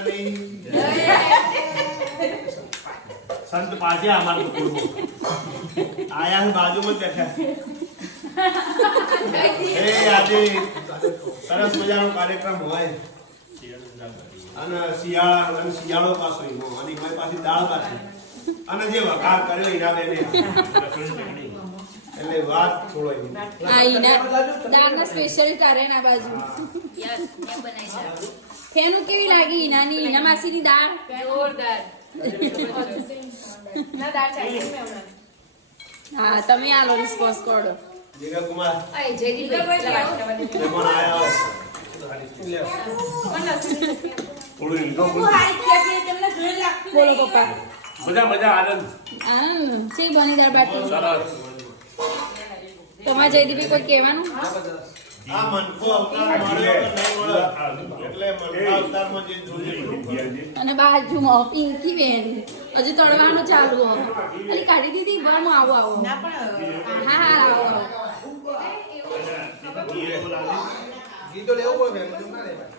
માતની સંત પાછા અમારું કુટુંબ આયા છે બાજુમાં જ બેઠા એ આજે સરસ મજાનો કાર્યક્રમ હોય અને શિયાળો પાછો અને મારી પાછી દાળ પાછી અને જે વઘાર કર્યો એના બેને એટલે વાત છોડો આ ઈના દાળનો સ્પેશિયલ તારે ના બાજુ યસ મેં બનાવી છે ફેનું કેવી લાગી ઈનાની ઈના માસીની દાળ જોરદાર ના દાળ ચાખી મેં હા તમે આલો રિસ્પોન્સ કરો જીગા કુમાર અય જેદી મહેમાન આયા હોય થોડું ઇન્ટ્રો બોલો પપ્પા મજા આનંદ છે બની દાળ બાટી સરસ તમારે જયદીપી કોઈ કહેવાનું આ મનકો અવતાર મળ્યો કે નહીં મળ્યો એટલે મનકો અવતારમાં જે જોઈએ અને બાજુમાં પિંકી બેન હજુ તળવાનું ચાલુ હોય અલી કાઢી દીધી બરાબર આવો આવો ના પણ હા હા આવો આવો ગીતો લેવું પડે એમ ના લેવાય.